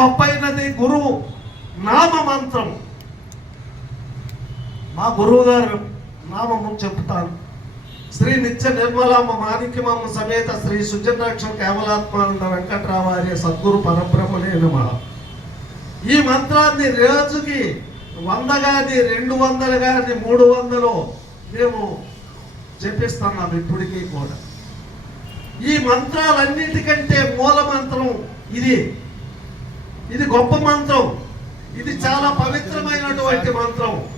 గొప్పైనది గురువు. నామ మంత్రం. మా గురువు గారు నామము చెప్తాను శ్రీ నిత్య నిర్మలామ మాణిక్యమమ్మ సమేత శ్రీ సుజనాక్ష కేవలాత్మానంద వెంకట్రావార్య సద్గురు పరబ్రహ్మణే నమ. ఈ మంత్రాన్ని రోజుకి వంద కానీ రెండు వందలు కానీ మూడు వందలు మేము చెప్పిస్తున్నాం ఇప్పటికీ కూడా. ఈ మంత్రాలన్నిటికంటే మూల మంత్రం ఇది. ఇది గొప్ప మంత్రం. ఇది చాలా పవిత్రమైనటువంటి మంత్రం.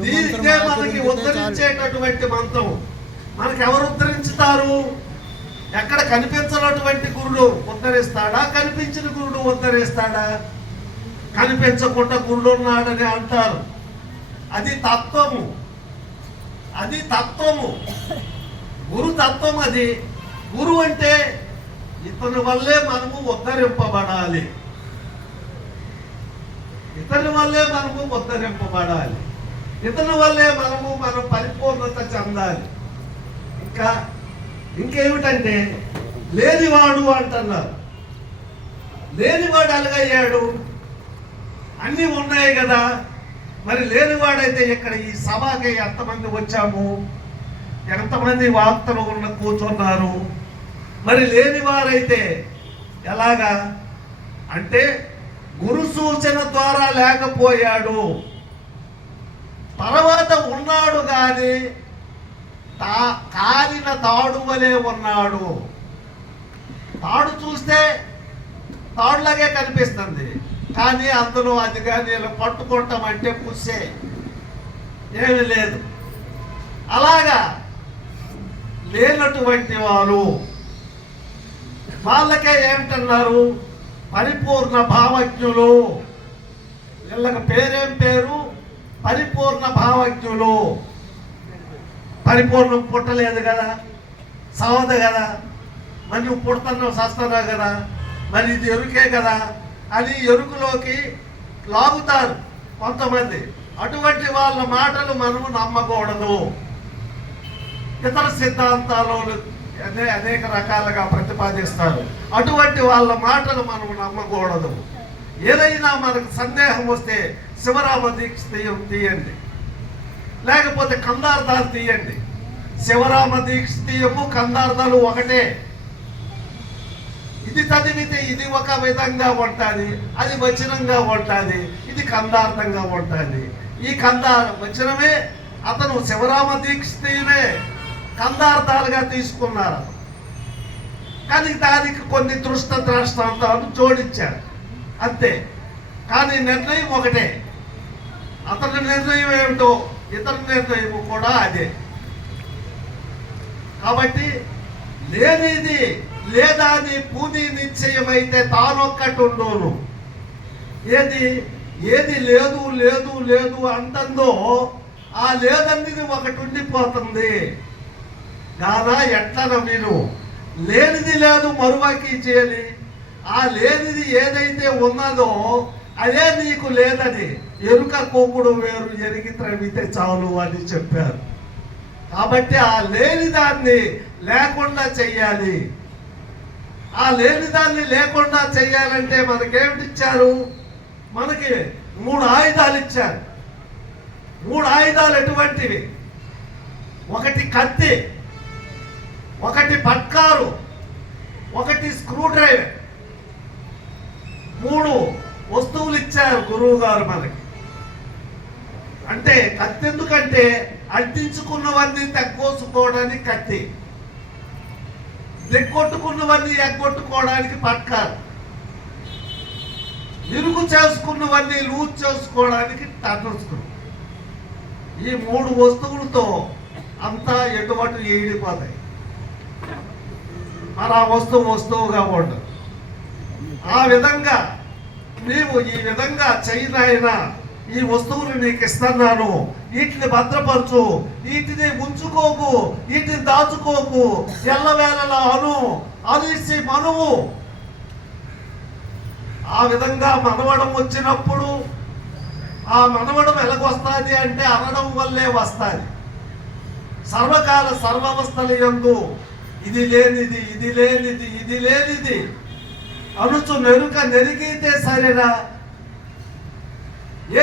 దీనికే మనకి. ఉద్ధరించేటటువంటి మంత్రం. మనకి ఎవరు ఉద్ధరించుతారు? ఎక్కడ కనిపించినటువంటి గురుడు ఉద్ధరిస్తాడా? కనిపించిన గురుడు ఉద్ధరిస్తాడా? కనిపించకుండా గురుడు ఉన్నాడని అంటారు. అది తత్వము. అది తత్వము. గురు తత్వం అది. గురువు అంటే ఇతని వల్లే మనము ఉద్ధరింపబడాలి. ఇతని వల్లే మనము ఉద్ధరింపబడాలి ఇతని వల్లే మనము మనం పరిపూర్ణత చెందాలి. ఇంకా ఇంకేమిటంటే లేనివాడు అంటున్నారు. లేనివాడు ఎలాగయ్యాడు? అన్నీ ఉన్నాయి కదా. మరి లేనివాడైతే ఇక్కడ ఈ సభకి ఎంతమంది వచ్చాము? ఎంతమంది వార్తలు ఉన్న కూర్చున్నారు మరి లేనివారైతే ఎలాగా? అంటే గురు సూచన ద్వారా లేకపోయాడు. తర్వాత ఉన్నాడు కానీ తా కాలిన తాడు వలె ఉన్నాడు. తాడు చూస్తే తాడులాగే కనిపిస్తుంది. కానీ అందులో అది కానీ ఇలా పట్టుకోవటం అంటే పుస్సే ఏమీ లేదు. అలాగా లేనటువంటి వారు వాళ్ళకే ఏమిటన్నారు? పరిపూర్ణ భావజ్ఞులు. వీళ్ళకి పేరేం పేరు? పరిపూర్ణ భావజ్ఞులు. పరిపూర్ణం పుట్టలేదు కదా? సవదు కదా? మరి నువ్వు పుడుతున్నావు సస్తున్నావు కదా? మరి ఇది ఎరుకే కదా? అని ఎరుకులోకి లాగుతారు కొంతమంది. అటువంటి వాళ్ళ మాటలు మనము నమ్మకూడదు. ఇతర సిద్ధాంతాలు అనే అనేక రకాలుగా ప్రతిపాదిస్తారు. అటువంటి వాళ్ళ మాటలు మనం నమ్మకూడదు. ఏదైనా మనకు సందేహం వస్తే శివరామ దీక్ష తీయండి. లేకపోతే కందార్థాలు తీయండి. శివరామ దీక్ష తీయము కందార్థాలు ఒకటే. ఇది చదివితే ఇది ఒక విధంగా ఉంటుంది అది వచనంగా ఉంటుంది ఇది కందార్థంగా ఉంటుంది. ఈ కందార వచనమే అతను శివరామ దీక్షితమే కందార్థాలుగా తీసుకున్నారు. కానీ దానికి కొన్ని దృష్ట దృష్టాంతాలు జోడించారు. అంతే. కానీ నిర్ణయం ఒకటే. అతని నిర్ణయం ఏమిటో ఇతని నిర్ణయం కూడా అదే. కాబట్టి లేనిది లేదా నీ పూని నిశ్చయమైతే తానొక్కటుండోను ఏది ఏది లేదు లేదు లేదు అంటుందో ఆ లేదన్నది ఒకటి ఉండిపోతుంది. గానా ఎట్లన విను లేనిది లేదు మరువాకి చేయాలి ఆ లేనిది ఏదైతే ఉన్నదో అదే నీకు లేదని ఎరుక కోకుడు వేరు ఎరిగి త్రవితే చాలు అని చెప్పారు. కాబట్టి ఆ లేని దాన్ని లేకుండా చెయ్యాలి. ఆ లేని దాన్ని లేకుండా చెయ్యాలంటే మనకేమిటి ఇచ్చారు మనకి మూడు ఆయుధాలు ఇచ్చారు. మూడు ఆయుధాలు ఎటువంటివి? ఒకటి కత్తి. ఒకటి పట్కారు ఒకటి స్క్రూ డ్రైవర్. మూడు వస్తువులు ఇచ్చారు గురువు గారు మనకి. అంటే కత్తి ఎందుకంటే అంటించుకున్నవన్నీ తగ్గోసుకోవడానికి కత్తి. దిగ్గొట్టుకున్నవన్నీ ఎగ్గొట్టుకోవడానికి పట్కారు ఇరుగు చేసుకున్నవన్నీ లూజ్ చేసుకోవడానికి టర్నర్స్క్రూ ఈ మూడు వస్తువులతో అంతా ఎటువంటి ఏడిపోతాయి. మరి ఆ వస్తువు వస్తువుగా ఉండదు ఆ విధంగా నీవు ఈ విధంగా చైనాయన ఈ వస్తువులు నీకు ఇస్తున్నాను వీటిని భద్రపరచు. వీటిని ఉంచుకోకు. వీటిని దాచుకోకు. ఎల్లవేళలా అను. అనేసి మనువు. ఆ విధంగా మనవడం వచ్చినప్పుడు ఆ మనవడం ఎలాగొస్తుంది అంటే అనడం వల్లే వస్తుంది. సర్వకాల సర్వవస్థల యందు ఇది లేనిది ఇది లేనిది ఇది లేనిది. అనుచు నెరుక నెరిగితే సరేనా